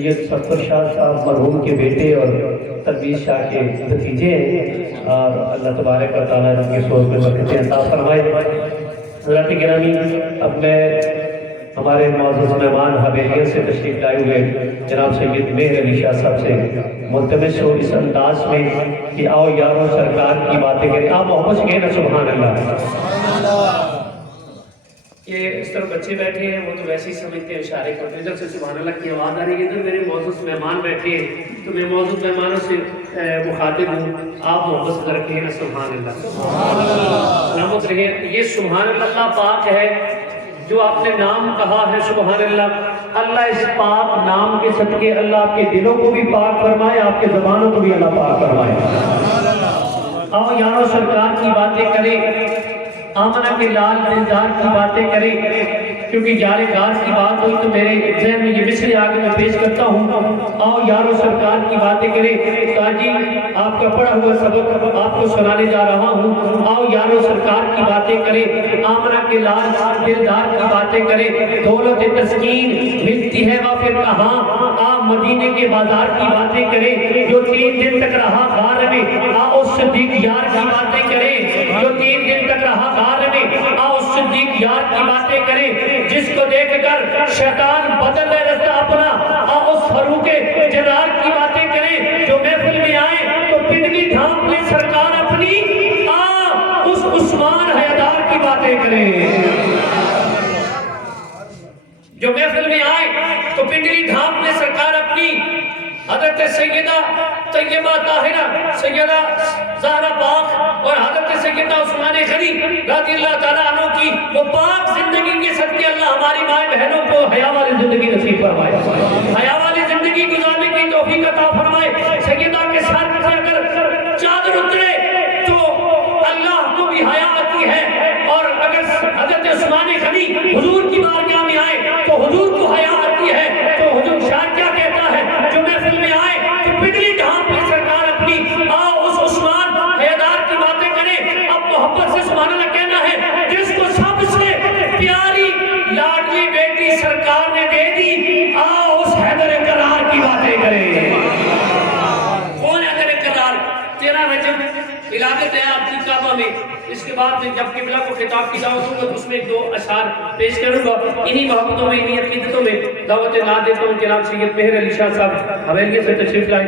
سید سفر شاہ صاحب مرحوم کے بیٹے اور ترویز شاہ کے بھتیجے ہیں، اور اللہ تبارک و تعالیٰ ان کی سوچ میں برکتیں عطا فرمائے۔ حضرات گرامی، اب میں ہمارے معزز مہمان حویلیت سے تشریف لائے ہوئے جناب سید مہر علی شاہ صاحب سے ملتمس ہو اس انداز میں کہ آؤ یارو سرکار کی باتیں کریں۔ آپ محبت سے کہیں نا سبحان اللہ۔ یہ اس طرح بچے بیٹھے ہیں، وہ تو ویسے ہی سمجھتے ہیں، اشارے کرتے ہیں، جب سے سبحان اللہ کی آواز آ رہی ہے ادھر میرے معزز مہمان بیٹھے ہیں تو میں معزز مہمانوں سے مخاطب ہوں، آپ محبت سے رکھیں نا سبحان اللہ۔ سلامت رہیں۔ یہ سبحان اللہ پاک ہے جو آپ نے نام کہا ہے سبحان اللہ، اللہ اس پاک نام کے صدقے اللہ آپ کے دلوں کو بھی پاک فرمائے، آپ کے زبانوں کو بھی اللہ پاک فرمائے۔ آؤ یارو سرکار کی باتیں کریں، آمنہ کے لال دلدار کی باتیں کریں، کیونکہ یار غار کی بات ہوئی تو میرے ذہن میں یہ مصرع آگے میں پیش کرتا ہوں۔ آؤ یارو سرکار کی باتیں کریں، تاجی آپ کا پڑھا ہوا سبق آپ کو سنانے جا رہا ہوں۔ آؤ یارو سرکار کی باتیں کریں، آمنہ کے لال دلدار کی باتیں کریں، دولت تسکین ملتی ہے وہ پھر کہاں، آپ مدینے کے بازار کی باتیں کریں جو 3 دن تک رہا غار میں، آؤ صدیق یار کی باتیں کریں جو 3 دن تک رہا غار میں، آؤ صدیق یار کی باتیں کریں جس کو دیکھ کر شیطان بدل لے رستہ اپنا، آؤ اس فاروق جرار کی باتیں کریں جو محفل میں آئے تو پنڈلی ڈھانپ لے سرکار اپنی، آؤ اس عثمان حیدار کی باتیں کریں جو محفل میں آئے تو پنڈلی ڈھانپ لے سرکار اپنی۔ حضرت سیدہ طیبہ طاہرہ سیدہ زہرا پاک اور حضرت سیدہ عثمان غنی رضی اللہ تعالیٰ عنہ کی وہ پاک زندگی کے صدقے اللہ ہماری مائیں بہنوں کو حیا والی زندگی نصیب فرمائے، حیا والی زندگی گزارنے کی توفیق عطا فرمائے۔ سیدہ کے سر سے اگر چادر اترے تو اللہ کو بھی حیا آتی ہے، اور اگر حضرت عثمان غنی حضور کی بارگاہ میں آئے تو حضور کو حیا آتی ہے۔ تو حضور شاہ کیا کہتا ہے جو محفل میں آئے تو پگلی ڈھانپ لے سرکار اپنی، آؤ اس عثمان حیدار کی باتیں کریں۔ اب محبت سے سبحان اللہ کہنا ہے جس کو سب سے پیاری لاڈلی بیٹی سرکار نے دے دی، آؤ اس حیدر کرار کی باتیں کریں۔ کون حیدر کرار؟ 13 رجب ولادت ہے آپ کی کعبہ میں، اس کے بعد میں جب قبلہ کو خطاب کی دعوت ہوں گا تو اس میں 2 اشعار پیش کروں گا۔ انہی محبتوں میں انہی عقیدتوں میں دعوت نعت دیتا ہوں جناب سید مہر علی شاہ صاحب حویلیت سے تشریف لائے،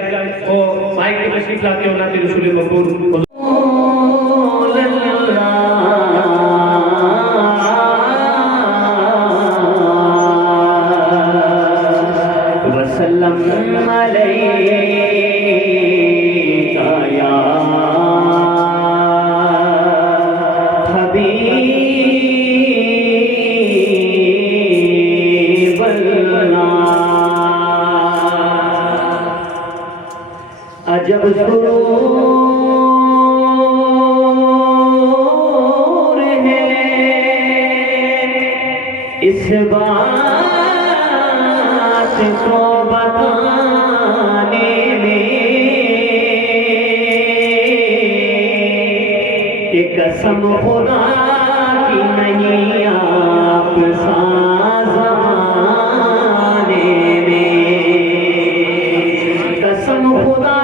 وہ مائک میں تشریف لاتے ہیں نعت رسول مقبول۔ وسلم علیہ جب سرور ہے اس بات کو بتانے میں کہ قسم خدا کی نہیں آپ سا زمانے میں، قسم خدا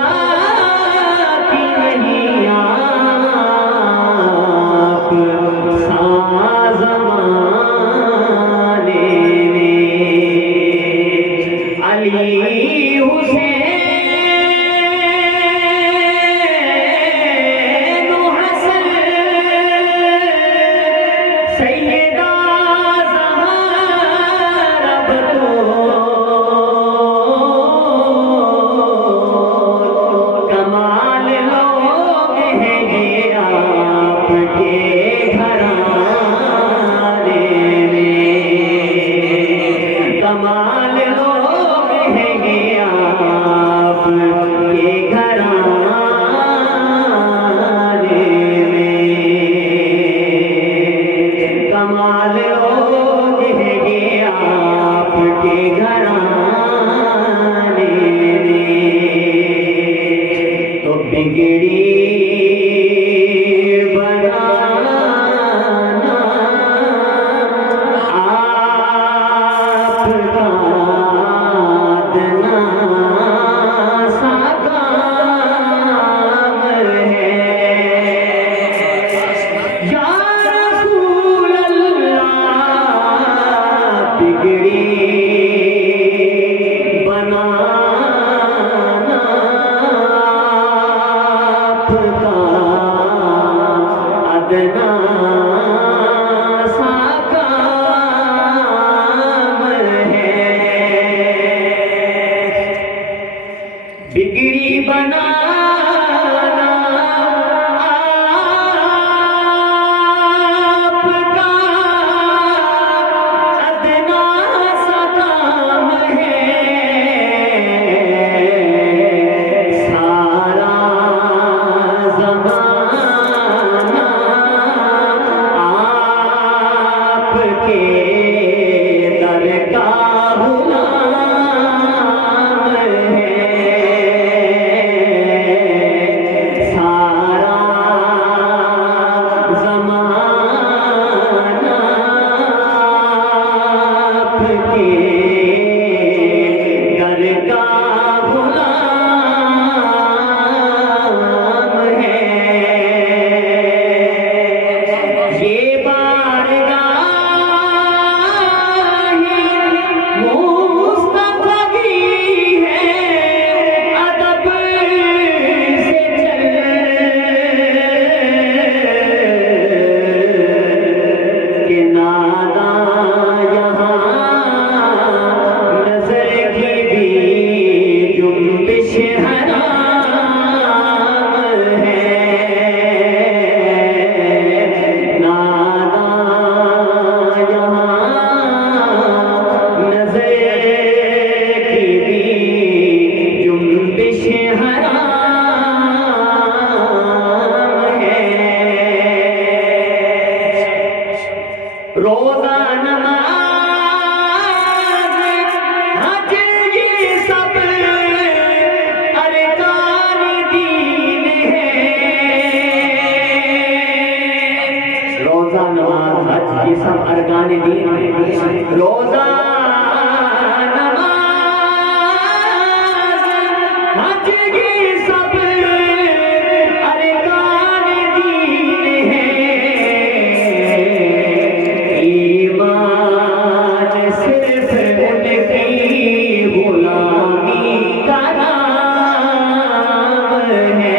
سا کام ہے بگڑی بنانا آپ کا ادنا سا کام ہے سارا زمانہ آپ کے در کا غلام ہے سارا زمانہ آپ کے در کا غلام ہے یہ بارگاہ مصطفی ہے ادب سے چل کہ ناداں یہاں نظر کی بھی جنبش حرام ہے ناداں یہاں نظر کی بھی جنبش حرام ہے روزہ نماز حج یہ سب ارکان دین ہے روزہ نماز حج یہ سب ارکان دین ہے روزہ نماز حج یہ سب ارکان دین ہے ایمان صرف ان کی غلامی کا نام ہے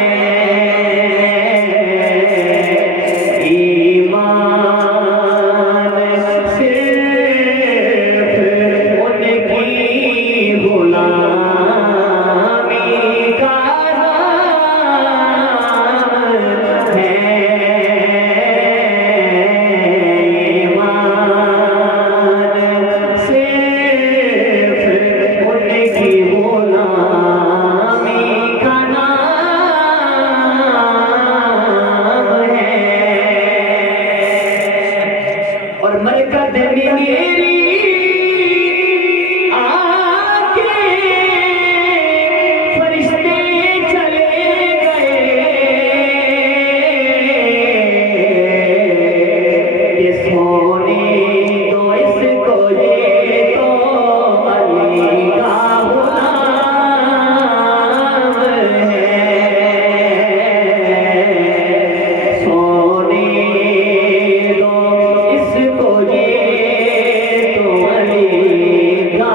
ایمان صرف ان کی غلامی کا نام ہے صرف ان کی غلامی کا نام ہے اور مرکز میں میری آکے فرشتے چلے گئے کہ سونے دو اس کو یہ تو علی کا غلام ہے سونے دو اس کو یہ تو علی کا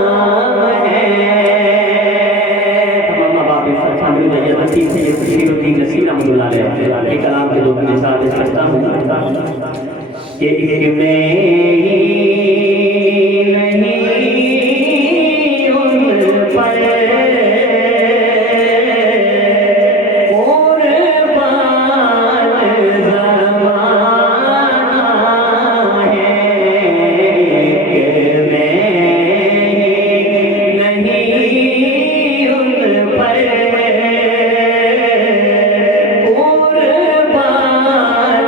غلام ہے تمام باب سچانی نظر بچی سے یہ بشیر الدین نصیر رحمۃ اللہ علیہ یہ کلام کے دو مثال سمجھتا ہوں کہ ایک میں ہی نہیں ان پر قربان زمانہ ہے ایک میں ہی نہیں ان پر قربان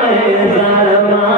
زمانہ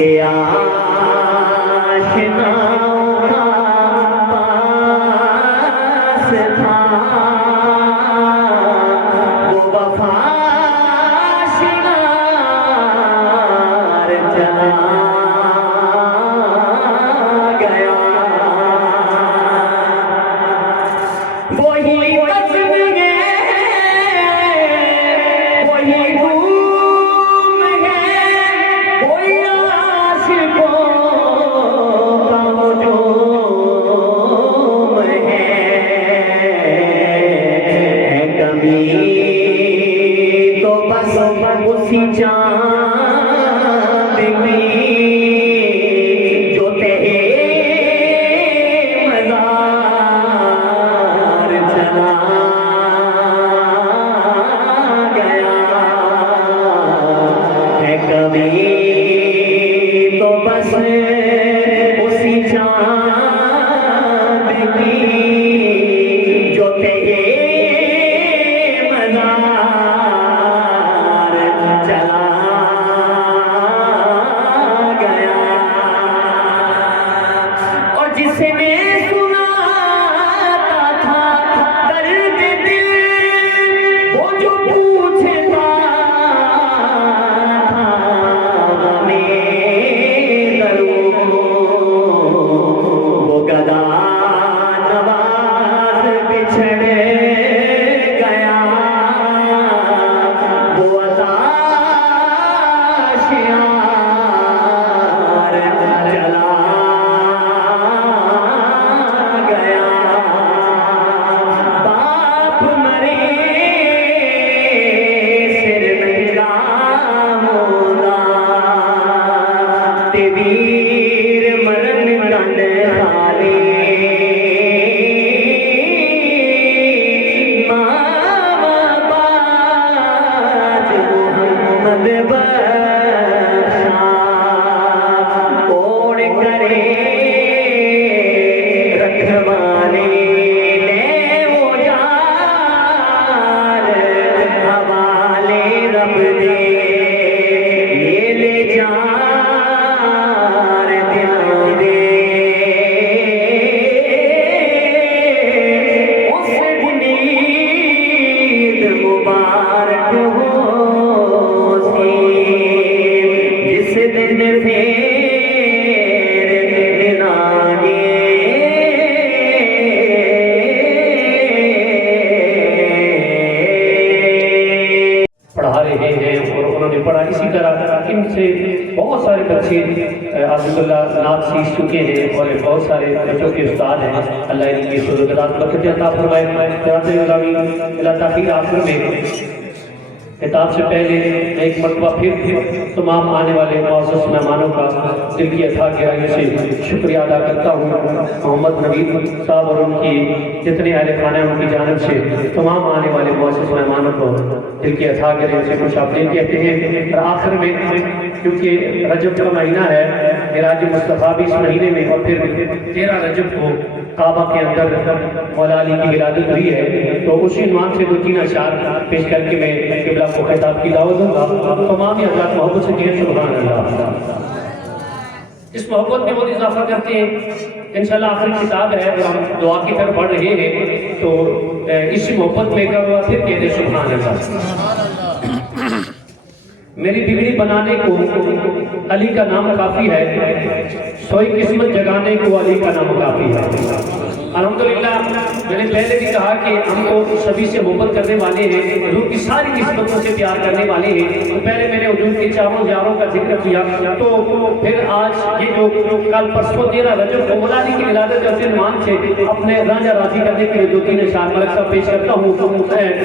کہ آشناؤں کا پاس تھا وہ وفا شنار چلا گیا وہی قصد گئے وہی گھوم گئے وہی عاشقوں کا ہجوم ہے کبھی تو بس اسی چاند کی جو تیرے مزار چلا گیا ہے کبھی تو بس اسی چاند کی جو تیرے مزار چلا گیا اور جس نے سناتا تھا درد دل وہ جو پوچھتا تھا ہمیں ضرور وہ گدا نواز بچھڑ گیا وہ عطاشیار چلا گیا باپ مرے سر ننگا ہونا تیویر مرن تن حالے باج محمد بخشا اوڑ کرے رکھوانے لے وہ جار حوالے رب دے یہ لے جار دلوں دے اس دن عید مبارک ہو سی جس دن پھر ملیں گے پڑھا رہے ہیں اور انہوں نے پڑھا اسی طرح ان سے بہت سارے بچے عبداللہ نعت سیکھ چکے ہیں اور بہت سارے بچوں کے استاد ہیں اللہ ان کی سرورات برکت عطا فرمائے جناب غلامی اللہ تاخیر آخر میں خطاب سے پہلے ایک مرتبہ پھر تمام آنے والے معزز مہمانوں کا دل کی اتھاہ گہرائی سے شکریہ ادا کرتا ہوں محمد نوید صاحب اور ان کی جتنے اہل خانہ ہیں ان کی جانب سے تمام آنے والے معزز مہمانوں کو دل کی اتھاہ گہرائی سے خوش آمدید کہتے ہیں اور آخر میں کیونکہ رجب کا مہینہ ہے معراج مصطفیٰ بھی اس مہینے میں اور پھر 13 رجب کو کعبہ کے اندر مولا علی کی ولادت ہوئی ہے تو اسی عنوان سے 2-3 اشعار پیش کر کے میں قبلہ کو خطاب کی دعوت دوں گا تمام حضرات محبت سے کہیں سبحان اللہ اس محبت میں بہت اضافہ کرتے ہیں انشاءاللہ آخری کتاب ہے اور ہم دعا کی طرف بڑھ رہے ہیں تو اسی محبت میں ایک بار پھر کہہ دیں سبحان اللہ میری بگڑی بنانے کو علی کا نام کافی ہے سوئی قسمت جگانے کو علی کا نام کافی ہے الحمدللہ میں نے پہلے بھی کہا کہ ہم کو سبھی سے محبت کرنے والے ہیں حضور کی ساری قسمتوں سے پیار کرنے والے ہیں تو پہلے میں نے حضور کے چاروں یاروں کا ذکر کیا تو پھر آج یہ جو کل پرسوں 13 رجب کو مولا علی کی ولادت کے عنوان سے اپنے رانجھا راضی کرنے کے لیے 2-3 اشعار ملک صاحب پیش کرتا ہوں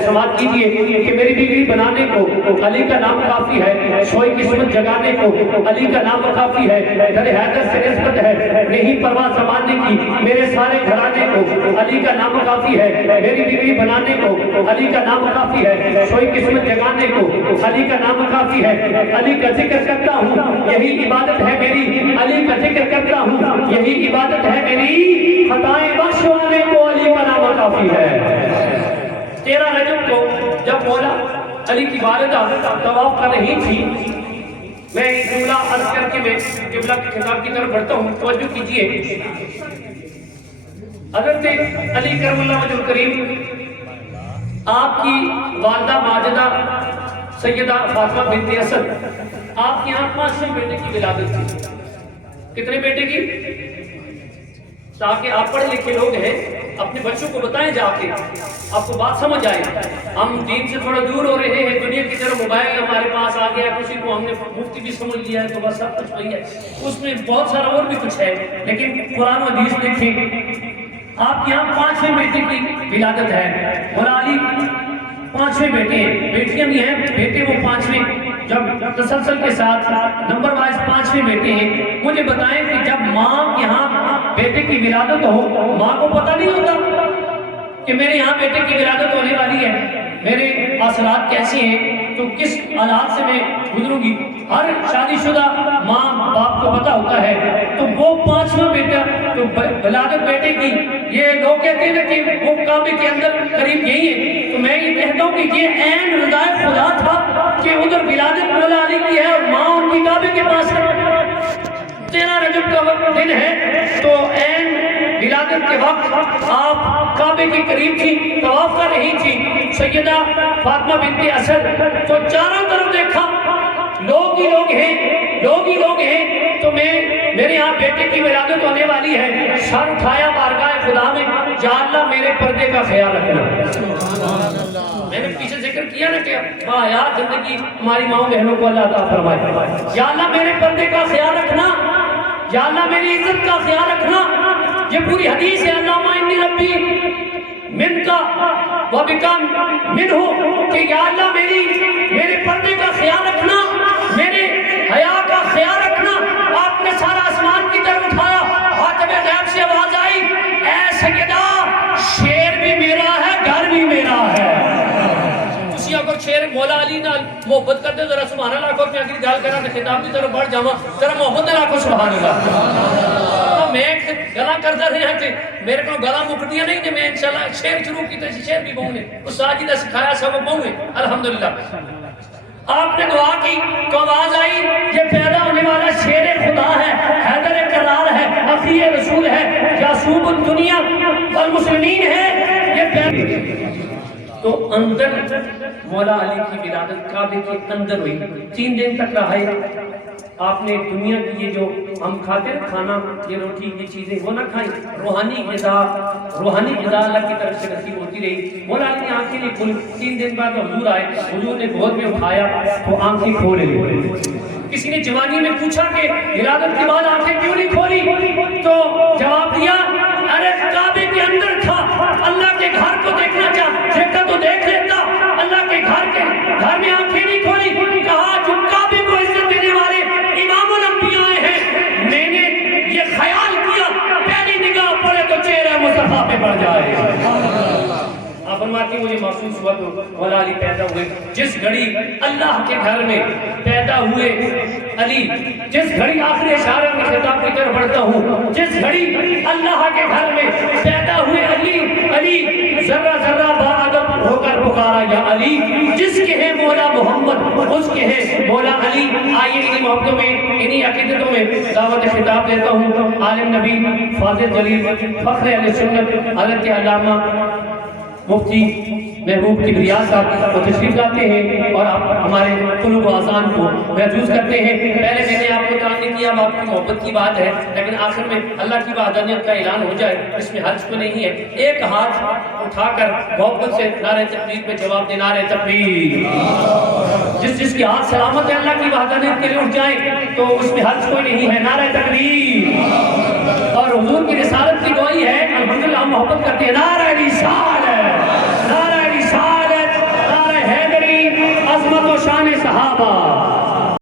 سماعت کیجیے کہ میری بگڑی بنانے کو علی کا نام کافی ہے سوئی قسمت جگانے کو علی کا نام کافی ہے در حیدر سے نسبت ہے نہیں پرواہ زمانے کی میرے سارے گھرانے کو علی کا نام کافی ہے میری بگڑی بنانے کو علی کا نام کافی ہے سوئی قسمت جگانے کو علی کا نام کافی ہے علی کا ذکر کرتا ہوں یہی عبادت ہے میری علی کا ذکر کرتا ہوں یہی عبادت ہے میری خطائیں بخشوانے کو علی کا نام کافی ہے 13 رجب کو جب مولا علی کی والدہ طواف کر رہی تھی میں ایک جملہ عرض کر کے میں قبلہ کے خطاب کی طرف بڑھتا ہوں، توجہ کیجئے۔ حضرت علی کرم اللہ وجہ الکریم، آپ کی والدہ ماجدہ سیدہ فاطمہ بنت اسد، آپ کے یہاں 5 بیٹے کی ولادت تھی۔ کتنے بیٹے کی؟ تاکہ آپ پڑھے لکھے لوگ ہیں، اپنے بچوں کو بتائیں جا کے، آپ کو بات سمجھ آئے۔ ہم دین سے تھوڑا دور ہو رہے ہیں، دنیا کی طرح موبائل ہمارے پاس آ گیا، کسی کو ہم نے مفتی بھی سمجھ لیا ہے تو بس سب کچھ وہی ہے، اس میں بہت سارا اور بھی کچھ ہے، لیکن قرآن و حدیث دیکھیں۔ آپ کے یہاں 5 بیٹے کی ولادت ہے، مولا علی 5 بیٹے ہیں، بیٹیاں بھی ہیں، بیٹے وہ 5 جب تسلسل کے ساتھ نمبر وائز 5 بیٹے ہیں۔ مجھے بتائیں کہ جب ماں کے یہاں بیٹے کی ولادت ہو، ماں کو پتہ نہیں ہوتا کہ میرے یہاں بیٹے کی ولادت ہونے والی ہے، میرے اثرات کیسے ہیں، تو کس حالات سے میں گزروں گی؟ ہر شادی شدہ ماں باپ کو پتہ ہوتا ہے۔ تو وہ 5واں بیٹا تو ولادت بیٹے کی، یہ لوگ کہتے ہیں کہ وہ کعبے کے اندر قریب یہی ہے، تو میں یہ کہتا ہوں کہ یہ عین رضا خدا تھا کہ ادھر ولادت مولا علی کی ہے اور ماں ان کی کعبے کے پاس ہے۔ 13 رجب کا وقت دن ہے، تو عین ولادت کے وقت آپ کعبے کے قریب تھی، طواف کر رہی تھی سیدہ فاطمہ بنت اسد، تو چاروں طرف دیکھا لوگ ہی لوگ ہیں، لوگ ہی لوگ ہیں، تو میرے یہاں بیٹے کی ولادت ہونے والی ہے، سر اٹھایا بارگاہ خدا میں، یا اللہ میرے پردے کا خیال رکھنا۔ میں نے پیچھے ذکر کیا نا کہ باحیات زندگی ہماری ماؤں بہنوں کو اللہ عطا فرمائے۔ یا اللہ میرے پردے کا خیال رکھنا، یا اللہ میری عزت کا خیال رکھنا۔ یہ پوری حدیث ہے، اللہم انی ربی من کا وبکا منہ، کہ یا اللہ میرے پردے کا خیال رکھنا، میرے حیا کا خیال رکھنا۔ آپ نے سارا آسمان کی طرف اٹھایا، حاتم غیب سے آواز آئی، اے سیدہ شیر بھی میرا ہے، گھر بھی میرا ہے۔ تسی اگر شیر مولا علی نال محبت کرتے ذرا سبحان اللہ کو، میں اگلی گل کرا تے خطاب کی طرف بڑھ جاواں، ذرا محبت نال کو سبحان اللہ۔ میں گلا کرتا رہا کہ میرے کو گلا مکدیاں نہیں کہ میں انشاءاللہ شیر شروع کیتے شیر بھی بہوں گے، استاد جی نے سکھایا سب بہوں گے الحمدللہ۔ آپ نے دعا کی تو آواز آئی، یہ پیدا ہونے والا شیر خدا ہے، حیدر کرار ہے، اخی رسول ہے، یعصوب الدنیا والمسلمین ہے، یہ پیدا۔ تو اندر مولا علی کی ولادت کعبے کے اندر ہوئی، 3 دن تک رہے۔ آپ نے دنیا کی یہ جو ہم کھاتے ہیں کھانا، یہ روٹی، یہ چیزیں وہ نہ کھائیں، روحانی غذا اللہ کی طرف سے نصیب ہوتی رہی۔ مولا علی نے آنکھیں نہیں کھولی، 3 دن بعد حضور آئے، حضور نے گود میں اٹھایا تو آنکھیں کھول لی۔ کسی نے جوانی میں پوچھا کہ ولادت کے بعد آنکھیں کیوں نہیں کھولی، تو جواب دیا، ارے کعبے کے اندر تھا، اللہ کے گھر کو دیکھنا چاہتا تو دیکھ لیتا، اللہ کے گھر میں آنکھیں نہیں کھولی۔ کہا جو کعبے کو عزت دینے والے امام الانبیاء ہیں، میں نے یہ خیال کیا پہلی نگاہ پڑے تو چہرہ مصطفیٰ پہ پڑ جائے۔ آپ فرماتی مجھے محسوس ہوا تو مولا علی پیدا ہوئے، جس گھڑی اللہ کے گھر میں پیدا ہوئے علی، جس گھڑی آخری اشارہ میں خطاب کی طرف بڑھتا ہوں، جس گھڑی اللہ کے گھر میں پیدا ہوئے علی ذرہ ذرہ باادب ہو کر پکارا یا علی، جس کے ہیں مولا محمد اس کے ہیں مولا علی۔ آئیے انہی محبتوں میں، انہی عقیدتوں میں دعوت خطاب دیتا ہوں عالم نبی فاضل جلیل فخر اہل سنت حضرت علامہ مفتی محبوب کبریا صاحب وہ تشریف لاتے ہیں اور آپ ہمارے قلوب و اذان کو محفوظ کرتے ہیں۔ پہلے میں نے آپ کو تعلیم نہیں کیا، اب آپ کی محبت کی بات ہے، لیکن آخر میں اللہ کی وحدانیت کا اعلان ہو جائے، اس میں حرج کو نہیں ہے۔ ایک ہاتھ اٹھا کر محبت سے نعرہ تکبیر پہ جواب دے، نعرہ تکبیر۔ جس کے ہاتھ سلامت ہے اللہ کی وحدانیت کے لیے اٹھ جائیں تو اس میں حرج کوئی نہیں ہے، نعرہ تکبیر۔ اور حضور کی رسالت کی گواہی ہے، الحمدللہ ہم محبت کرتے ہیں، نعرہ رسالت، نعرہ رسالت، نعرہ حیدری، عظمت و شان صحابہ۔